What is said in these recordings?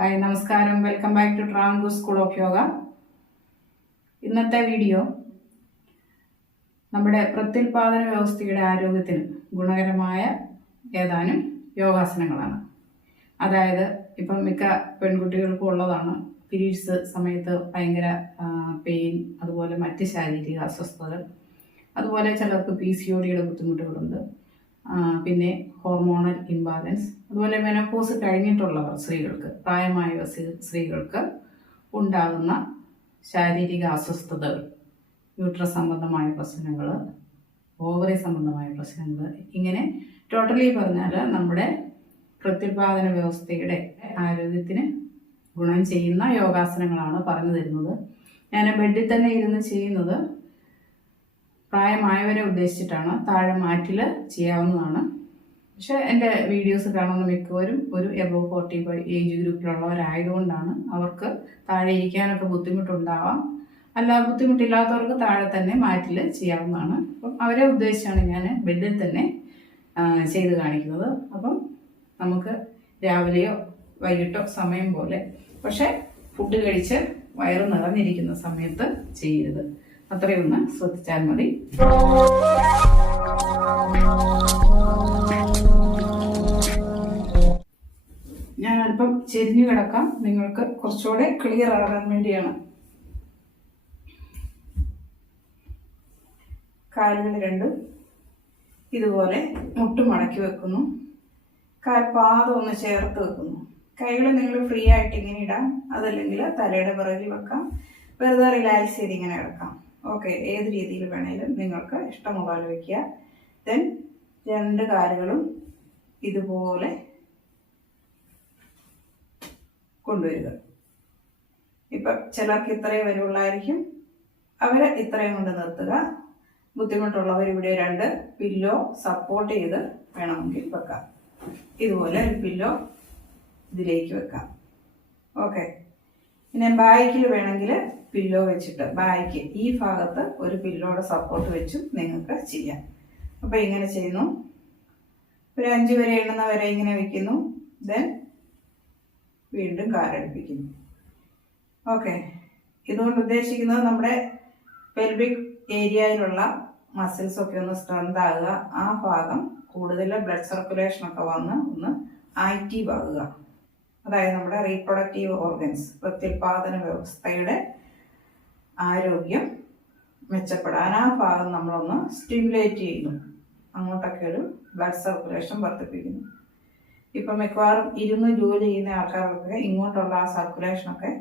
Hi നമസ്കാരം. Welcome back to Travancore school of yoga. ഇന്നത്തെ video നമ്മുടെ പ്രത്യുൽപാദന വ്യവസ്ഥയുടെ ആരോഗ്യത്തിന് ഗുണകരമായ ഏതാനും യോഗാസനങ്ങളാണ്. അതായത് ഇപ്പം മിക്ക പെൺകുട്ടികൾക്കും ഉള്ളതാണ് പീരീഡ്സ് സമയത്ത് ഭയങ്കര പെയിൻ, അതുപോലെ മറ്റ് ശാരീരിക അസ്വസ്ഥതകൾ, അതുപോലെ ചിലർക്ക് PCODയുടെ ബുദ്ധിമുട്ടുകളുണ്ട്, പിന്നെ ഹോർമോണൽ ഇംബാലൻസ്, അതുപോലെ മെനോപോസ് കഴിഞ്ഞിട്ടുള്ളവർ സ്ത്രീകൾക്ക്, പ്രായമായ സ്ത്രീകൾക്ക് ഉണ്ടാകുന്ന ശാരീരിക അസ്വസ്ഥതകൾ, യൂട്രസ് സംബന്ധമായ പ്രശ്നങ്ങൾ, ഓവറി സംബന്ധമായ പ്രശ്നങ്ങൾ, ഇങ്ങനെ ടോട്ടലി പറഞ്ഞാൽ നമ്മുടെ പ്രത്യുൽപാദന വ്യവസ്ഥയുടെ ആരോഗ്യത്തിന് ഗുണം ചെയ്യുന്ന യോഗാസനങ്ങളാണ് പറഞ്ഞു തരുന്നത്. ഞാൻ ബെഡിൽ തന്നെ ഇരുന്ന് ചെയ്യുന്നത് പ്രായമായവരെ ഉദ്ദേശിച്ചിട്ടാണ്. താഴെ മാറ്റിൽ ചെയ്യാവുന്നതാണ്. പക്ഷെ എൻ്റെ വീഡിയോസ് കാണുന്ന മിക്കവരും ഒരു എബവ് 45 ഏജ് ഗ്രൂപ്പിലുള്ളവരായതുകൊണ്ടാണ് അവർക്ക് താഴെ ഇരിക്കാനൊക്കെ ബുദ്ധിമുട്ടുണ്ടാവാം. അല്ല, ബുദ്ധിമുട്ടില്ലാത്തവർക്ക് താഴെ തന്നെ മാറ്റിൽ ചെയ്യാവുന്നതാണ്. അപ്പം അവരെ ഉദ്ദേശിച്ചാണ് ഞാൻ ബെഡിൽ തന്നെ ചെയ്ത് കാണിക്കുന്നത്. അപ്പം നമുക്ക് രാവിലെയോ വൈകിട്ടോ സമയം പോലെ, പക്ഷെ ഫുഡ് കഴിച്ച് വയറ് നിറഞ്ഞിരിക്കുന്ന സമയത്ത് ചെയ്യരുത്. അത്രയൊന്ന് ശ്രദ്ധിച്ചാൽ മതി. ഞാൻ അല്പം ചെരിഞ്ഞു കിടക്കാം, നിങ്ങൾക്ക് കുറച്ചുകൂടെ ക്ലിയർ ആകാൻ വേണ്ടിയാണ്. കാലുകൾ രണ്ടും ഇതുപോലെ മുട്ടുമടക്കി വെക്കുന്നു. കാൽപാദം ഒന്ന് ചേർത്ത് വെക്കുന്നു. കൈകൾ നിങ്ങൾ ഫ്രീ ആയിട്ട് ഇങ്ങനെ ഇടാം, അതല്ലെങ്കിൽ തലയുടെ പിറകിൽ വെക്കാം. വെറുതെ റിലാക്സ് ചെയ്ത് ഇങ്ങനെ കിടക്കാം. ഓക്കെ, ഏത് രീതിയിൽ വേണേലും നിങ്ങൾക്ക് ഇഷ്ടമുള്ള വയ്ക്കുക. ദെൻ രണ്ട് കാലുകളും ഇതുപോലെ കൊണ്ടുവരിക. ഇപ്പം ചിലർക്ക് ഇത്രയും വരുള്ളായിരിക്കും, അവരെ ഇത്രയും കൊണ്ട് നിർത്തുക. ബുദ്ധിമുട്ടുള്ളവർ ഇവിടെ രണ്ട് പില്ലോ സപ്പോർട്ട് ചെയ്ത് വേണമെങ്കിൽ വെക്കാം. ഇതുപോലെ ഒരു പില്ലോ ഇതിലേക്ക് വെക്കാം. ഓക്കെ, പിന്നെ ബാക്കിൽ വേണമെങ്കിൽ പില്ലോ വെച്ചിട്ട് ബാക്ക് ഈ ഭാഗത്ത് ഒരു പില്ലോയുടെ സപ്പോർട്ട് വെച്ചും നിങ്ങൾക്ക് ചെയ്യാം. അപ്പോൾ ഇങ്ങനെ ചെയ്യുന്നു. ഒരു 5 വരെ എണ്ണുന്ന വരെ ഇങ്ങനെ വെക്കുന്നു. ദെൻ വീണ്ടും കാലടിപ്പിക്കുന്നു. ഓക്കെ, ഇതുകൊണ്ട് ഉദ്ദേശിക്കുന്നത് നമ്മുടെ പെൽവിക് ഏരിയയിലുള്ള മസിൽസ് ഒക്കെ ഒന്ന് സ്ട്രെങ്ത് ആകുക, ആ ഭാഗം കൂടുതൽ ബ്ലഡ് സർക്കുലേഷൻ ഒക്കെ വന്ന് ഒന്ന് ആക്റ്റീവ് ആകുക. അതായത് നമ്മുടെ റീപ്രൊഡക്റ്റീവ് ഓർഗൻസ്, പ്രത്യുൽപാദന വ്യവസ്ഥയുടെ ആരോഗ്യം മെച്ചപ്പെടാൻ ആ ഭാഗം നമ്മളൊന്ന് സ്റ്റിമുലേറ്റ് ചെയ്യുന്നു. അങ്ങോട്ടൊക്കെ ഒരു ബ്ലഡ് സർക്കുലേഷൻ വർദ്ധിപ്പിക്കുന്നു. ഇപ്പം മിക്കവാറും ഇരുന്ന് ജോലി ചെയ്യുന്ന ആൾക്കാർക്കൊക്കെ ഇങ്ങോട്ടുള്ള ആ സർക്കുലേഷനൊക്കെ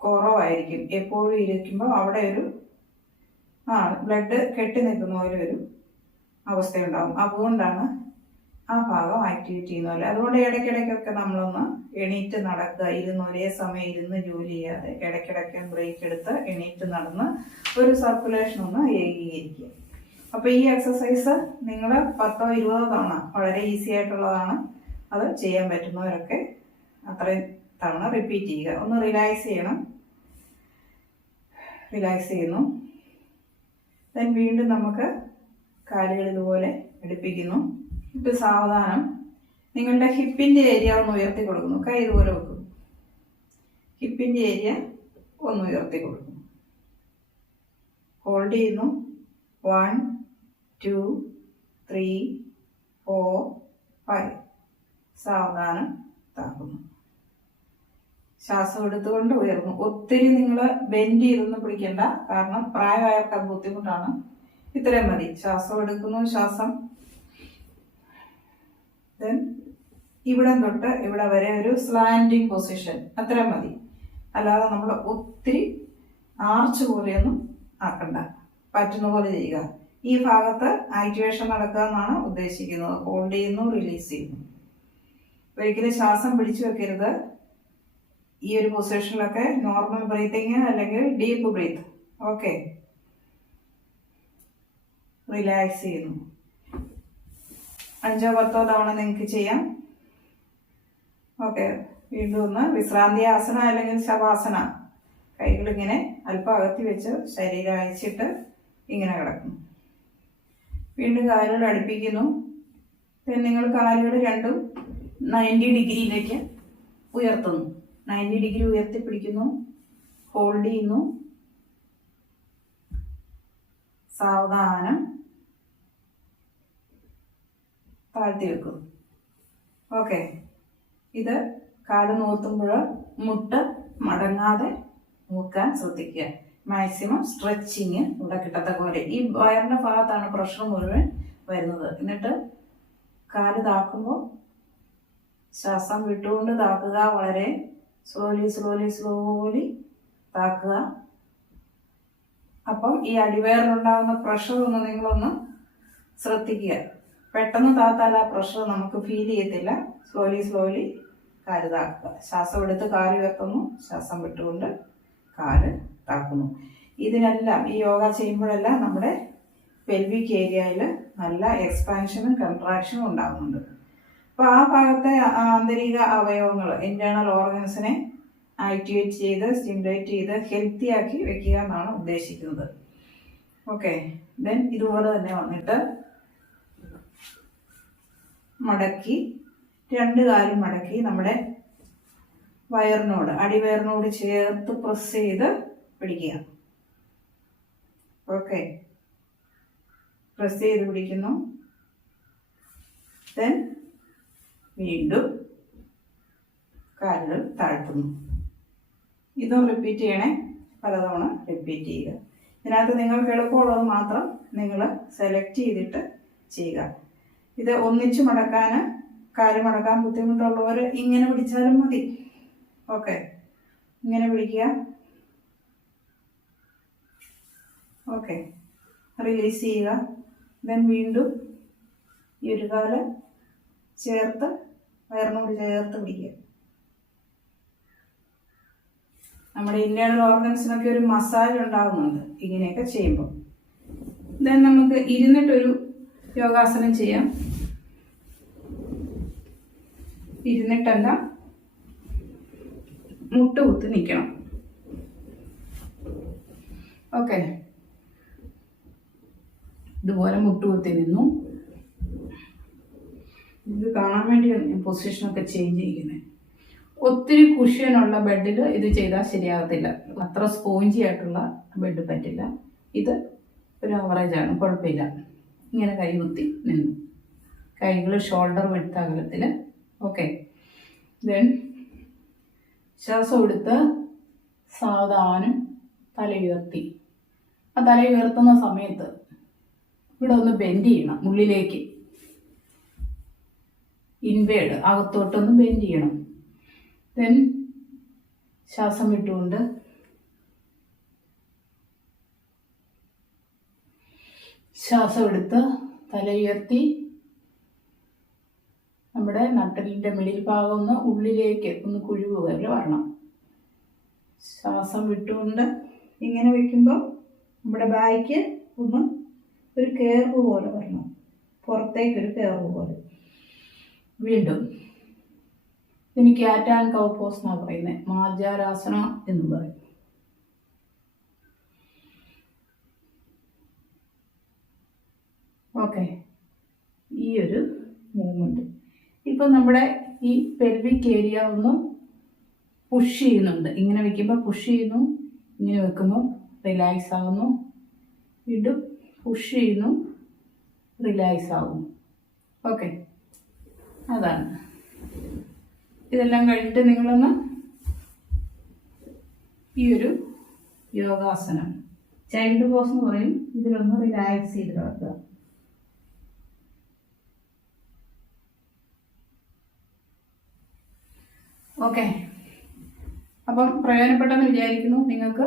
കുറവായിരിക്കും. എപ്പോഴും ഇരിക്കുമ്പോൾ അവിടെ ഒരു ബ്ലഡ് കെട്ടി നിൽക്കുന്ന പോലെ ഒരു അവസ്ഥയുണ്ടാകും. അതുകൊണ്ടാണ് ആ ഭാഗം ആക്ടിവേറ്റ് ചെയ്യുന്ന പോലെ. അതുകൊണ്ട് ഇടയ്ക്കിടയ്ക്കൊക്കെ നമ്മളൊന്ന് എണീറ്റ് നടക്കുക. ഒരേ സമയം ഇരുന്ന് ജോലി ചെയ്യാതെ ഇടയ്ക്കിടയ്ക്ക് ബ്രേക്ക് എടുത്ത് എണീറ്റ് നടന്ന് ഒരു സർക്കുലേഷൻ ഒന്ന് ഏകീകരിക്കുക. അപ്പോൾ ഈ എക്സസൈസ് നിങ്ങൾ 10-20 തവണ, വളരെ ഈസി ആയിട്ടുള്ളതാണ്, അത് ചെയ്യാൻ പറ്റുന്നവരൊക്കെ അത്രയും തവണ റിപ്പീറ്റ് ചെയ്യുക. ഒന്ന് റിലാക്സ് ചെയ്യണം. റിലാക്സ് ചെയ്യുന്നു. ദെൻ വീണ്ടും നമുക്ക് കാലുകൾ ഇതുപോലെ എടുപ്പിക്കുന്നു. ഇപ്പം സാവധാനം നിങ്ങളുടെ ഹിപ്പിൻ്റെ ഏരിയ ഒന്ന് ഉയർത്തി കൊടുക്കുന്നു. കൈ ഇതുപോലെ വെക്കുന്നു. ഹിപ്പിൻ്റെ ഏരിയ ഒന്ന് ഉയർത്തി കൊടുക്കുന്നു. ഹോൾഡ് ചെയ്യുന്നു. 1 2 3 4 5. സാവധാനം താക്കുന്നു. ശ്വാസം എടുത്തുകൊണ്ട് ഉയർന്നു. ഒത്തിരി നിങ്ങൾ ബെൻഡ് ചെയ്തൊന്നും പിടിക്കണ്ട, കാരണം പ്രായമായവർക്ക് അത് ബുദ്ധിമുട്ടാണ്. ഇത്രയും മതി. ശ്വാസം എടുക്കുന്നു. ശ്വാസം ദെൻ ഇവിടെ തൊട്ട് ഇവിടെ വരെ ഒരു സ്ലാൻഡിങ് പൊസിഷൻ, അത്രയും മതി. അല്ലാതെ നമ്മൾ ഒത്തിരി ആർച്ച് പോലെയൊന്നും ആക്കണ്ട. പറ്റുന്ന പോലെ ചെയ്യുക. ഈ ഭാഗത്ത് ആക്ടിവേഷൻ നടക്കുക എന്നാണ് ഉദ്ദേശിക്കുന്നത്. ഹോൾഡ് ചെയ്യുന്നു, റിലീസ് ചെയ്യുന്നു. ഒരിക്കലും ശ്വാസം പിടിച്ചു വെക്കരുത്. ഈ ഒരു പൊസിഷനിലൊക്കെ നോർമൽ ബ്രീത്തിങ് അല്ലെങ്കിൽ ഡീപ്പ് ബ്രീത്ത്. ഓക്കെ, റിലാക്സ് ചെയ്യുന്നു. 5-10 തവണ നിങ്ങൾക്ക് ചെയ്യാം. ഓക്കെ, വീണ്ടും ഒന്ന് വിശ്രാന്തി ആസന അല്ലെങ്കിൽ ശവാസന. കൈകളിങ്ങനെ അല്പം അകത്തി വെച്ച് ശരീരം അയച്ചിട്ട് ഇങ്ങനെ കിടക്കുന്നു. വീണ്ടും കാലുകൾ അടുപ്പിക്കുന്നു. നിങ്ങൾ കാലുകൾ രണ്ടും 90 ഡിഗ്രിയിലേക്ക് ഉയർത്തുന്നു. 90 ഡിഗ്രി ഉയർത്തിപ്പിടിക്കുന്നു, ഹോൾഡ് ചെയ്യുന്നു, സാവധാനം താഴ്ത്തി വെക്കുന്നു. ഓക്കെ. ഇത് കാല് നോർത്തുമ്പോൾ മുട്ട് മടങ്ങാതെ നോക്കാൻ ശ്രദ്ധിക്കുക. മാക്സിമം സ്ട്രെച്ചിങ് ഇവിടെ കിട്ടത്തക്ക പോലെ. ഈ വയറിൻ്റെ ഭാഗത്താണ് പ്രഷർ മുഴുവൻ വരുന്നത്. എന്നിട്ട് കാല് താക്കുമ്പോൾ ശ്വാസം വിട്ടുകൊണ്ട് താക്കുക. വളരെ സ്ലോലി സ്ലോലി സ്ലോലി താക്കുക. അപ്പം ഈ അടിവയറിലുണ്ടാകുന്ന പ്രഷർ ഒന്ന് നിങ്ങളൊന്ന് ശ്രദ്ധിക്കുക. പെട്ടെന്ന് താത്താൽ ആ പ്രഷർ നമുക്ക് ഫീൽ ചെയ്യത്തില്ല. സ്ലോലി സ്ലോലി കാല് താക്കുക. ശ്വാസം എടുത്ത് കാല് ഉയർത്തുന്നു, ശ്വാസം വിട്ടുകൊണ്ട് കാല് താക്കുന്നു. ഇതിനെല്ലാം ഈ യോഗ ചെയ്യുമ്പോഴെല്ലാം നമ്മുടെ പെൽവിക് ഏരിയയിൽ നല്ല എക്സ്പാൻഷനും കൺട്രാക്ഷനും ഉണ്ടാകുന്നുണ്ട്. അപ്പോൾ ആ ഭാഗത്തെ ആന്തരിക അവയവങ്ങൾ, ഇന്റേണൽ ഓർഗൻസിനെ ആക്ടിവേറ്റ് ചെയ്ത് സ്റ്റിമുലേറ്റ് ചെയ്ത് ഹെൽത്തി ആക്കി വെക്കുക എന്നാണ് ഉദ്ദേശിക്കുന്നത്. ഓക്കെ. ദെൻ ഇതുപോലെ തന്നെ വന്നിട്ട് മടക്കി, 2 കാലും മടക്കി നമ്മുടെ വയറിനോട്, അടിവയറിനോട് ചേർത്ത് പ്രസ് ചെയ്ത് പിടിക്കുക. ഓക്കെ. പ്രസ് ചെയ്ത് പിടിക്കുന്നു. ദെൻ വീണ്ടും കാലുകൾ താഴ്ത്തുന്നു. ഇതും റിപ്പീറ്റ് ചെയ്യണേ. പലതവണ റിപ്പീറ്റ് ചെയ്യുക. ഇതിനകത്ത് നിങ്ങൾക്ക് എളുപ്പമുള്ളത് മാത്രം നിങ്ങൾ സെലക്ട് ചെയ്തിട്ട് ചെയ്യുക. ഇത് ഒന്നിച്ച് മടക്കാൻ, കാല് മടക്കാൻ ബുദ്ധിമുട്ടുള്ളവർ ഇങ്ങനെ പിടിച്ചാലും മതി. ഓക്കെ. ഇങ്ങനെ പിടിക്കുക. ഓക്കെ. റിലീസ് ചെയ്യുക. ദെൻ വീണ്ടും ഈ ഒരു കാല് ചേർത്ത് വയറിനോട് ചേർത്ത് പിടിക്കുക. നമ്മുടെ ഇന്റേണൽ ഓർഗൻസിനൊക്കെ ഒരു മസാജ് ഉണ്ടാകുന്നുണ്ട് ഇങ്ങനെയൊക്കെ ചെയ്യുമ്പോൾ. ദെൻ നമുക്ക് ഇരുന്നിട്ടൊരു യോഗാസനം ചെയ്യാം. ഇരുന്നിട്ടല്ല, മുട്ടുകുത്തി നിൽക്കണം. ഓക്കെ. ഇതുപോലെ മുട്ടുകുത്തി നിന്നു. ഇത് കാണാൻ വേണ്ടിയാണ് ഞാൻ പൊസിഷനൊക്കെ ചേഞ്ച് ചെയ്യുന്നത്. ഒത്തിരി കുഷ്യനുള്ള ബെഡിൽ ഇത് ചെയ്താൽ ശരിയാകത്തില്ല. അത്ര സ്പോഞ്ചി ആയിട്ടുള്ള ബെഡ് പറ്റില്ല. ഇത് ഒരു ആവറേജാണ്, കുഴപ്പമില്ല. ഇങ്ങനെ കൈ കുത്തി നിന്നു. കൈകൾ ഷോൾഡർ വിട്ട് അകലത്തിൽ. ഓക്കെ. ദെൻ ശ്വാസം എടുത്ത് സാവധാനം തല ഉയർത്തി. ആ തല ഉയർത്തുന്ന സമയത്ത് ഇവിടെ ഒന്ന് ബെൻഡ് ചെയ്യണം, ഉള്ളിലേക്ക് ഇൻവേർഡ്, അകത്തോട്ടൊന്ന് ബെൻഡ് ചെയ്യണം. ദെൻ ശ്വാസം വിട്ടുകൊണ്ട് ശ്വാസം എടുത്ത് തല ഉയർത്തി നമ്മുടെ നട്ടലിൻ്റെ മിഡിൽ ഭാഗം ഒന്ന് ഉള്ളിലേക്ക് ഒന്ന് കുഴിവ് പോലെ വരണം. ശ്വാസം വിട്ടുകൊണ്ട് ഇങ്ങനെ വെക്കുമ്പോൾ നമ്മുടെ ബാക്ക് ഒന്ന് ഒരു കേർവ് പോലെ വരണം, പുറത്തേക്കൊരു കേർവ് പോലെ. വീണ്ടും ഇതിന് ക്യാറ്റ് ആൻഡ് കൗ പോസ് എന്നാണ് പറയുന്നത്, മാർജാരാസന എന്നും പറയും. ഓക്കെ. ഈ ഒരു മൂവ്മെൻറ്റ് ഇപ്പം നമ്മുടെ ഈ പെൽവിക് ഏരിയ ഒന്ന് പുഷ് ചെയ്യുന്നുണ്ട്. ഇങ്ങനെ വെക്കുമ്പോൾ പുഷ് ചെയ്യുന്നു, ഇങ്ങനെ വെക്കുമ്പോൾ റിലാക്സ് ആകുന്നു, വീണ്ടും പുഷ് ചെയ്യുന്നു, റിലാക്സ് ആകുന്നു. ഓക്കെ. അതാണ്. ഇതെല്ലാം കഴിഞ്ഞിട്ട് നിങ്ങളൊന്ന് ഈ ഒരു യോഗാസനം, ചൈൽഡ് പോസ് എന്ന് പറയും, ഇതിലൊന്ന് റിലാക്സ് ചെയ്ത് കിടക്കുക. ഓക്കെ. അപ്പം പ്രയോജനപ്പെട്ടെന്ന് വിചാരിക്കുന്നു. നിങ്ങൾക്ക്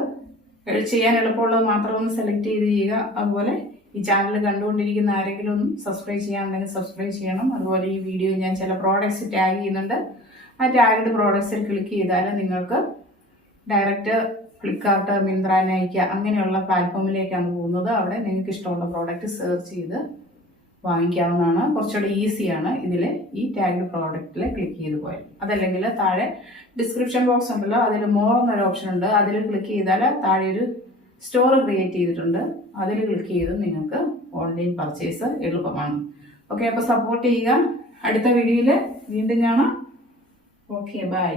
ചെയ്യാൻ എളുപ്പമുള്ളത് മാത്രം ഒന്ന് സെലക്ട് ചെയ്ത് ചെയ്യുക. അതുപോലെ ഈ ചാനൽ കണ്ടുകൊണ്ടിരിക്കുന്ന ആരെങ്കിലും ഒന്ന് സബ്സ്ക്രൈബ് ചെയ്യാനുണ്ടെങ്കിൽ സബ്സ്ക്രൈബ് ചെയ്യണം. അതുപോലെ ഈ വീഡിയോ ഞാൻ ചില പ്രോഡക്റ്റ്സ് ടാഗ് ചെയ്യുന്നുണ്ട്. ആ ടാഗഡ് പ്രോഡക്റ്റ്സിൽ ക്ലിക്ക് ചെയ്താൽ നിങ്ങൾക്ക് ഡയറക്റ്റ് ഫ്ലിപ്കാർട്ട്, മിന്ത്ര, നൈക്ക അങ്ങനെയുള്ള പ്ലാറ്റ്ഫോമിലേക്കാണ് പോകുന്നത്. അവിടെ നിങ്ങൾക്ക് ഇഷ്ടമുള്ള പ്രോഡക്റ്റ് സെർച്ച് ചെയ്ത് വാങ്ങിക്കാവുന്നതാണ്. കുറച്ചുകൂടെ ഈസിയാണ് ഇതിൽ ഈ ടാഗ്ഡ് പ്രോഡക്റ്റിൽ ക്ലിക്ക് ചെയ്ത് പോയാൽ. അതല്ലെങ്കിൽ താഴെ ഡിസ്ക്രിപ്ഷൻ ബോക്സ് ഉണ്ടല്ലോ, അതിൽ മോർ എന്നൊരു ഓപ്ഷൻ ഉണ്ട്. അതിൽ ക്ലിക്ക് ചെയ്താൽ താഴെ ഒരു സ്റ്റോർ ക്രിയേറ്റ് ചെയ്തിട്ടുണ്ട്. അതിൽ ക്ലിക്ക് ചെയ്ത് നിങ്ങൾക്ക് ഓൺലൈൻ പർച്ചേസ് എളുപ്പമാണ്. ഓക്കെ. അപ്പോൾ സപ്പോർട്ട് ചെയ്യുക. അടുത്ത വീഡിയോയിൽ വീണ്ടും കാണാം. Okay, by.